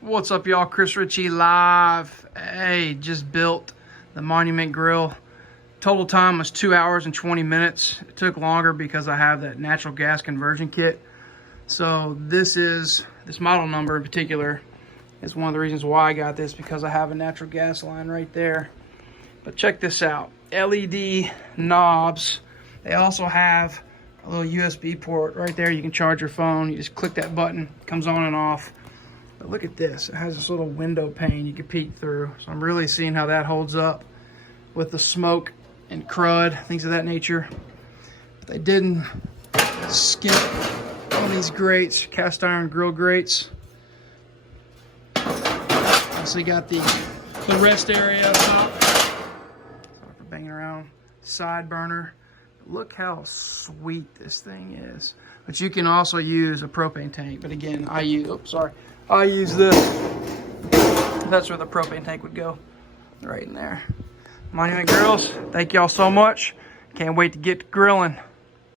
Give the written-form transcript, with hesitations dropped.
What's up, y'all? Chris Ritchie live. Hey, just built the Monument Grill. Total time was 2 hours and 20 minutes. It took longer because I have that natural gas conversion kit. So this model number in particular is one of the reasons why I got this, because I have a natural gas line right there. But check this out. LED knobs. They also have a little USB port right there. You can charge your phone. You just click that button, it comes on and off. But look at this. It has this little window pane you can peek through. So I'm really seeing how that holds up with the smoke and crud, things of that nature. But they didn't skip on these grates, cast iron grill grates. Also got the rest area up top. Sorry for banging around. Side burner. Look how sweet this thing is. But you can also use a propane tank. But again, I use this. That's where the propane tank would go. Right in there. Monument Grills, thank y'all so much. Can't wait to get grilling.